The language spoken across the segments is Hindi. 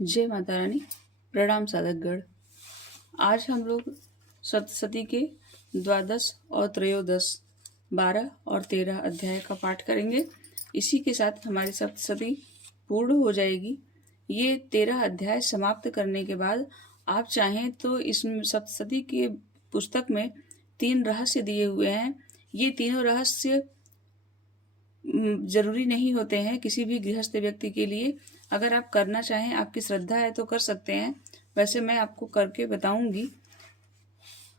जय माता रानी। प्रणाम साधकगण। आज हम लोग सप्तशती के द्वादश और त्रयोदश 12 और 13 अध्याय का पाठ करेंगे। इसी के साथ हमारी सप्तशती पूर्ण हो जाएगी। ये 13 अध्याय समाप्त करने के बाद आप चाहें तो इस सप्तशती के पुस्तक में 3 रहस्य दिए हुए हैं। ये तीनों रहस्य जरूरी नहीं होते हैं किसी भी गृहस्थ व्यक्ति के लिए। अगर आप करना चाहें, आपकी श्रद्धा है तो कर सकते हैं। वैसे मैं आपको करके बताऊंगी।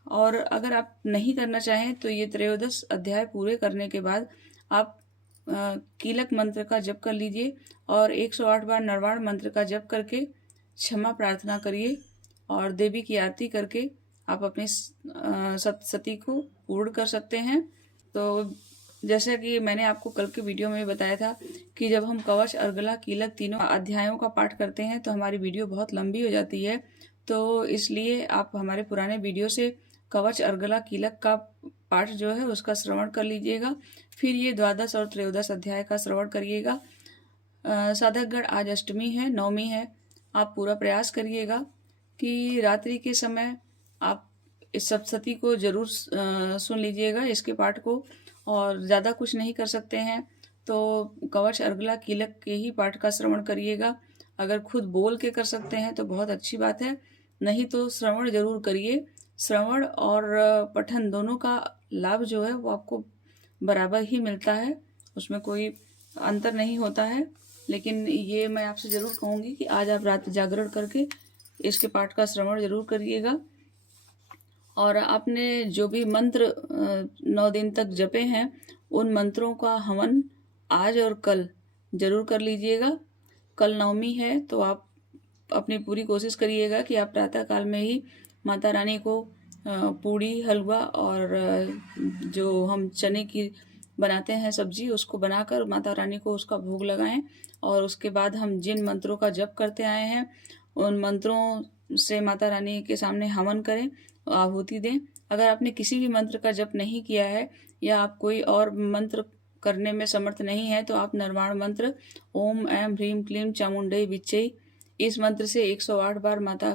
और अगर आप नहीं करना चाहें तो ये त्रयोदश अध्याय पूरे करने के बाद आप कीलक मंत्र का जप कर लीजिए और 108 बार नरवाण मंत्र का जप करके क्षमा प्रार्थना करिए और देवी की आरती करके आप अपनी सप्तशती को पूर्ण कर सकते हैं। तो जैसा कि मैंने आपको कल के वीडियो में बताया था कि जब हम कवच, अर्गला, कीलक तीनों अध्यायों का पाठ करते हैं तो हमारी वीडियो बहुत लंबी हो जाती है। तो इसलिए आप हमारे पुराने वीडियो से कवच, अर्गला, कीलक का पाठ जो है उसका श्रवण कर लीजिएगा। फिर ये द्वादश और त्रयोदश अध्याय का श्रवण करिएगा। साधकगण, आज अष्टमी है, नवमी है। आप पूरा प्रयास करिएगा कि रात्रि के समय आप इस सप्तशती को जरूर सुन लीजिएगा, इसके पाठ को। और ज़्यादा कुछ नहीं कर सकते हैं तो कवच, अर्गला, कीलक के ही पाठ का श्रवण करिएगा। अगर खुद बोल के कर सकते हैं तो बहुत अच्छी बात है, नहीं तो श्रवण जरूर करिए। श्रवण और पठन दोनों का लाभ जो है वो आपको बराबर ही मिलता है, उसमें कोई अंतर नहीं होता है। लेकिन ये मैं आपसे ज़रूर कहूँगी कि आज आप रात जागरण करके इसके पाठ का श्रवण जरूर करिएगा। और आपने जो भी मंत्र 9 दिन तक जपे हैं उन मंत्रों का हवन आज और कल जरूर कर लीजिएगा। कल नवमी है तो आप अपनी पूरी कोशिश करिएगा कि आप प्रातः काल में ही माता रानी को पूड़ी, हलवा और जो हम चने की बनाते हैं सब्जी, उसको बनाकर माता रानी को उसका भोग लगाएं। और उसके बाद हम जिन मंत्रों का जप करते आए हैं उन मंत्रों से माता रानी के सामने हवन करें, आहुति दें। अगर आपने किसी भी मंत्र का जप नहीं किया है या आप कोई और मंत्र करने में समर्थ नहीं है तो आप निर्वाण मंत्र ओम ऐं ह्रीं क्लीं चामुंडई विच्चई, इस मंत्र से 108 बार माता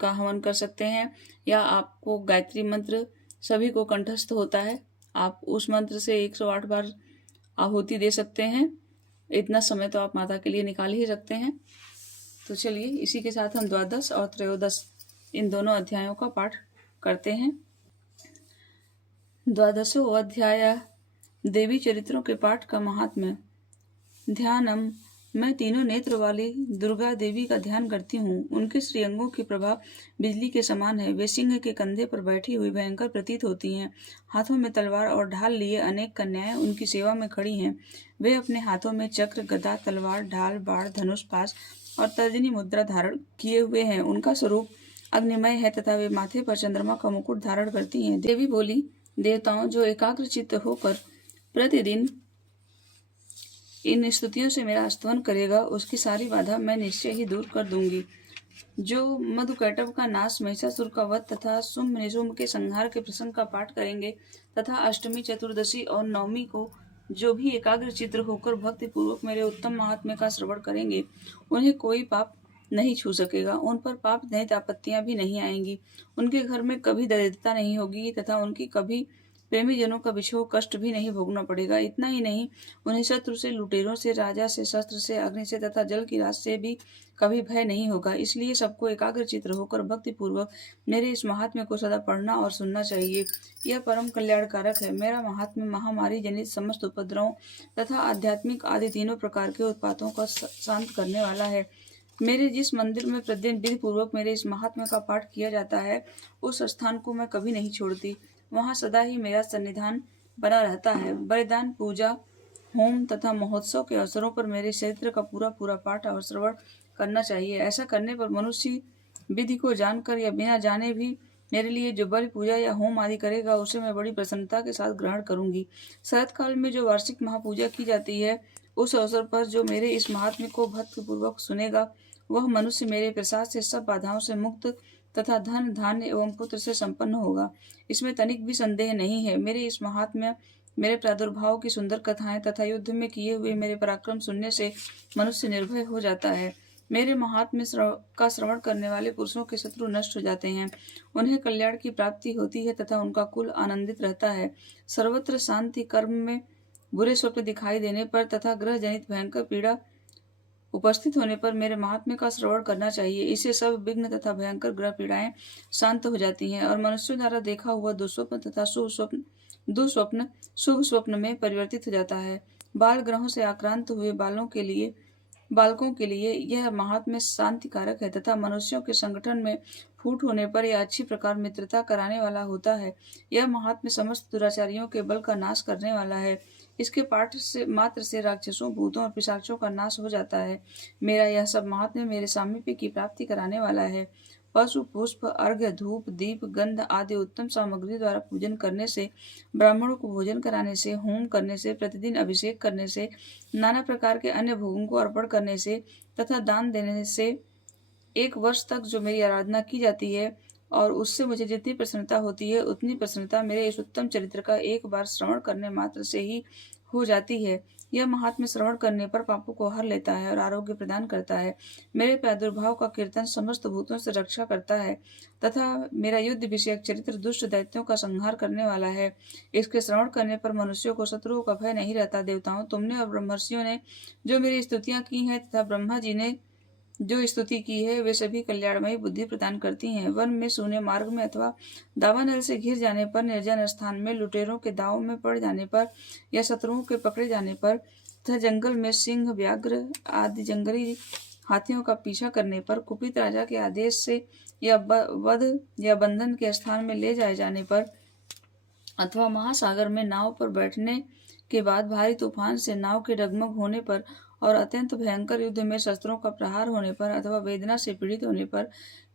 का हवन कर सकते हैं। या आपको गायत्री मंत्र सभी को कंठस्थ होता है, आप उस मंत्र से 108 बार आहुति दे सकते हैं। इतना समय तो आप माता के लिए निकाल ही सकते हैं। तो चलिए, इसी के साथ हम द्वादश और त्रयोदश इन दोनों अध्यायों का पाठ करते हैं। द्वादशो अध्याय देवी चरित्रों के पाठ का महात्म्य। ध्यानम, मैं तीनों नेत्र वाली दुर्गा देवी का ध्यान करती हूँ। उनके श्रीअंगों की प्रभा बिजली के समान है। वे सिंह के कंधे पर बैठी हुई भयंकर प्रतीत होती हैं। हाथों में तलवार और ढाल लिए अनेक कन्याएं उनकी सेवा में खड़ी हैं। वे अपने हाथों में चक्र, गदा, तलवार, ढाल, बाण, धनुष, पाश और तर्जनी मुद्रा धारण किए हुए हैं। उनका स्वरूप अग्निमय है तथा वे माथे पर चंद्रमा का मुकुट धारण करती हैं। देवी बोली, देवताओं, जो एकाग्र चित्त होकर प्रतिदिन इन स्तुतियों से मेरा स्तवन करेगा उसकी सारी बाधा मैं निश्चय ही दूर कर दूंगी। जो मधुकैटभ का नाश, महिषासुर का वध तथा शुंभ निशुंभ के संहार के प्रसंग का पाठ करेंगे तथा अष्टमी, चतुर्दशी और नवमी को जो भी एकाग्र चित्र होकर भक्ति पूर्वक मेरे उत्तम महात्म्य का श्रवण करेंगे उन्हें कोई पाप नहीं छू सकेगा। उन पर पाप जनित आपत्तियां भी नहीं आएंगी। उनके घर में कभी दरिद्रता नहीं होगी तथा उनकी कभी प्रेमी जनों का विछोह कष्ट भी नहीं भोगना पड़ेगा। इतना ही नहीं, उन्हें शत्रु से, लुटेरों से, राजा से, शस्त्र से, अग्नि से तथा जल की रात से भी कभी भय नहीं होगा। इसलिए सबको एकाग्र चित्र होकर भक्ति पूर्वक मेरे इस महात्म्य को सदा पढ़ना और सुनना चाहिए। यह परम कल्याणकारक है। मेरा महात्म्य महामारी जनित समस्त उपद्रवों तथा आध्यात्मिक आदि तीनों प्रकार के उत्पातों का शांत करने वाला है। मेरे जिस मंदिर में प्रतिदिन विधि पूर्वक मेरे इस महात्म्य का पाठ किया जाता है उस स्थान को मैं कभी नहीं छोड़ती। वहाँ सदा ही मेरा सन्निधान बना रहता है। बलिदान, पूजा, होम तथा महोत्सव के अवसरों पर मेरे चरित्र का पूरा पूरा पाठ और श्रवण करना चाहिए। ऐसा करने पर मनुष्य विधि को जानकर या बिना जाने भी मेरे लिए जो बलि, पूजा या होम आदि करेगा उसे मैं बड़ी प्रसन्नता के साथ ग्रहण करूंगी। शरत काल में जो वार्षिक महापूजा की जाती है उस अवसर पर जो मेरे इस महात्म्य को भक्ति पूर्वक सुनेगा वह मनुष्य मेरे प्रसाद से सब बाधाओं से मुक्त तथा धन, धान्य एवं पुत्र से संपन्न होगा। इसमें तनिक भी संदेह नहीं है। मेरे इस महात्म्य, मेरे प्रादुर्भाव की सुंदर कथाएं तथा युद्ध में किए हुए मेरे पराक्रम सुनने से मनुष्य निर्भय हो जाता है। मेरे महात्म्य का श्रवण करने वाले पुरुषों के शत्रु नष्ट हो जाते हैं, उन्हें कल्याण की प्राप्ति होती है तथा उनका कुल आनंदित रहता है। सर्वत्र शांति। कर्म में बुरे स्वप्न दिखाई देने पर तथा ग्रह जनित भयंकर पीड़ा उपस्थित होने पर मेरे महात्म्य का श्रवण करना चाहिए। इससे सब विघ्न तथा भयंकर ग्रह पीड़ाएं शांत हो जाती हैं और मनुष्यों द्वारा देखा हुआ दुस्वप्न तथा दुस्वप्न शुभ स्वप्न में परिवर्तित हो जाता है। बाल ग्रहों से आक्रांत हुए बालकों के लिए यह महात्म्य शांतिकारक है तथा मनुष्यों के संगठन में फूट होने पर यह अच्छी प्रकार मित्रता कराने वाला होता है। यह महात्म्य समस्त दुराचारियों के बल का नाश करने वाला है। इसके पाठ से मात्र से राक्षसों, भूतों और पिशाचों का नाश हो जाता है। मेरा यह सब महात्म्य मेरे सामीप्य की प्राप्ति कराने वाला है। पशु, पुष्प, अर्घ्य, धूप, दीप, गंध आदि उत्तम सामग्री द्वारा पूजन करने से, ब्राह्मणों को भोजन कराने से, होम करने से, प्रतिदिन अभिषेक करने से, नाना प्रकार के अन्य भोगों को अर्पण करने से तथा दान देने से 1 वर्ष तक जो मेरी आराधना की जाती है और उससे मुझे जितनी प्रसन्नता होती है उतनी प्रसन्नता मेरे इस उत्तम चरित्र का एक बार श्रवण करने मात्र से ही हो जाती है। यह महात्म्य श्रवण करने पर पापों को हर लेता है और आरोग्य प्रदान करता है। मेरे प्रादुर्भाव का कीर्तन समस्त भूतों से रक्षा करता है तथा मेरा युद्ध विषयक चरित्र दुष्ट दैत्यों का संहार करने वाला है। इसके श्रवण करने पर मनुष्यों को शत्रुओं का भय नहीं रहता। देवताओं, तुमने और ब्रह्मर्षियों ने जो मेरी स्तुतियां की हैं तथा ब्रह्मा जी ने जो स्तुति की है वे सभी कल्याणमयी बुद्धि प्रदान करती हैं। वन में, सूने मार्ग में अथवा दावानल से घिर जाने पर, निर्जन स्थान में, लुटेरों के दाव में पड़ जाने पर या शत्रुओं के पकड़े जाने पर तथा जंगल में सिंह, व्याघ्र आदि जंगली हाथियों का पीछा करने पर, कुपित राजा के आदेश से या वध या बंधन के स्थान में ले जाए जाने पर अथवा महासागर में नाव पर बैठने के बाद भारी तूफान से नाव के डगमग होने पर और अत्यंत भयंकर युद्ध में शस्त्रों का प्रहार होने पर अथवा वेदना से पीड़ित होने पर,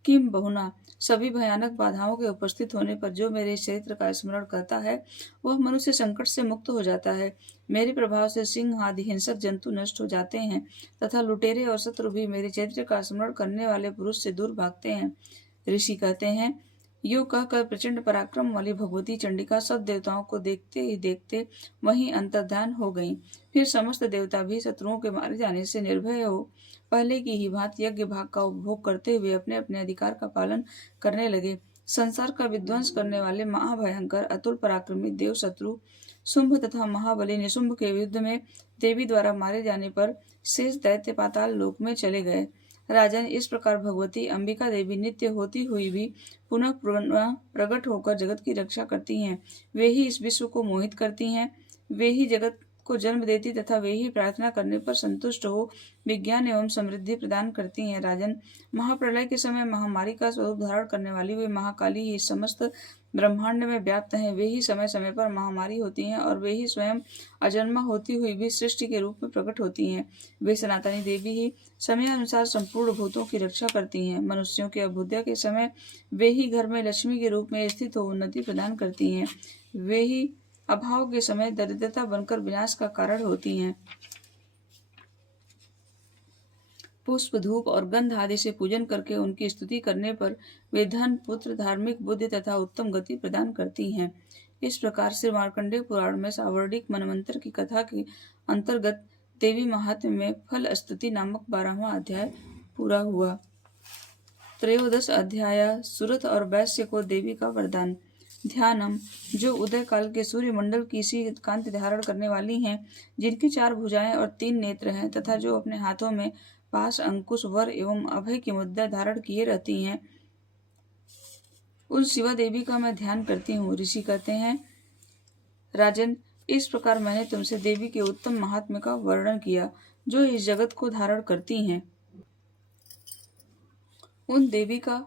किम बहुना सभी भयानक बाधाओं के उपस्थित होने पर जो मेरे चरित्र का स्मरण करता है वह मनुष्य संकट से मुक्त हो जाता है। मेरे प्रभाव से सिंह आदि हिंसक जंतु नष्ट हो जाते हैं तथा लुटेरे और शत्रु भी मेरे चरित्र का स्मरण करने वाले पुरुष से दूर भागते हैं। ऋषि कहते हैं, यो कहकर प्रचंड पराक्रम वाली भगवती चंडिका सब देवताओं को देखते ही देखते वहीं अंतर्ध्यान हो गईं। फिर समस्त देवता भी शत्रुओं के मारे जाने से निर्भय हो पहले की ही भांति यज्ञ भाग का उपभोग करते हुए अपने अपने अधिकार का पालन करने लगे। संसार का विध्वंस करने वाले महाभयंकर अतुल पराक्रमी देव शत्रु शुंभ तथा महाबली निशुंभ के युद्ध में देवी द्वारा मारे जाने पर शेष दैत्य पाताल लोक में चले गए। राजन, इस प्रकार भगवती अंबिका देवी नित्य होती हुई भी पुनः प्रकट होकर जगत की रक्षा करती हैं। वे ही इस विश्व को मोहित करती हैं, वे ही जगत को जन्म देती तथा वे ही प्रार्थना करने पर संतुष्ट हो विज्ञान एवं समृद्धि प्रदान करती हैं। राजन, महाप्रलय के समय महामारी का स्वरूप धारण करने वाली वे महाकाली ही समस्त ब्रह्मांड में व्याप्त हैं। वे ही समय समय पर महामारी होती हैं और वे ही स्वयं अजन्मा होती हुई भी सृष्टि के रूप में प्रकट होती हैं। वे सनातनी देवी ही समयानुसार संपूर्ण भूतों की रक्षा करती हैं। मनुष्यों के अभ्युदय के समय वे ही घर में लक्ष्मी के रूप में स्थित हो उन्नति प्रदान करती हैं। वे ही अभाव के समय दरिद्रता बनकर विनाश का कारण होती हैं। पुष्प, धूप और गंध आदि से पूजन करके उनकी स्तुति करने पर वे धन, पुत्र, धार्मिक बुद्धि तथा उत्तम गति प्रदान करती हैं। इस प्रकार से मार्कंडेय पुराण में सावर्णिक मनवंतर की कथा के अंतर्गत देवी महात्म्य में फल स्तुति नामक 12वां अध्याय पूरा हुआ। 13 अध्याय सुरथ और वैश्य को देवी का वरदान। ध्यानम, जो उदय काल के सूर्य मंडल की सी कांति धारण करने वाली हैं, जिनकी 4 भुजाएं और 3 नेत्र हैं तथा जो अपने हाथों में पास, अंकुश, वर एवं अभय की मुद्रा धारण किए रहती हैं, उन शिवा देवी का मैं ध्यान करती हूँ। ऋषि कहते हैं, राजन, इस प्रकार मैंने तुमसे देवी के उत्तम महात्म्य का वर्णन किया जो इस जगत को धारण करती हैं। उन देवी का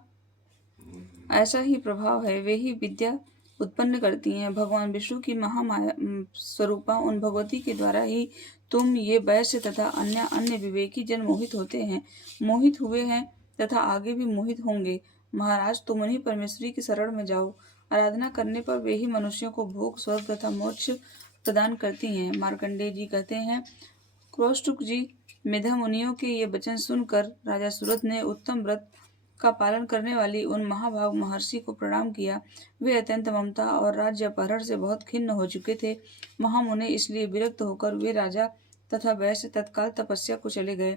ऐसा ही प्रभाव है, वे ही विद्या उत्पन्न करती हैं। भगवान विष्णु की महामाया स्वरूपा उन भगवती के द्वारा ही तुम ये वैश्य तथा अन्य विवेकी जन मोहित होते हैं, मोहित हुए हैं तथा आगे भी मोहित होंगे। महाराज, तुम उन्हीं परमेश्वरी की शरण में जाओ। आराधना करने पर वे ही मनुष्यों को भोग, स्वर्ग तथा मोक्ष प्रदान करती हैं। मार्कंडेय जी कहते हैं, क्रोष्टुक जी, मेधा मुनियों के ये वचन सुनकर राजा सुरथ ने उत्तम व्रत का पालन करने वाली उन महाभाग महर्षि को प्रणाम किया। वे अत्यंत ममता और राज्य अपहरण से बहुत खिन्न हो चुके थे। महामुने इसलिए विरक्त होकर वे राजा तथा वैश्य तत्काल तपस्या को चले गए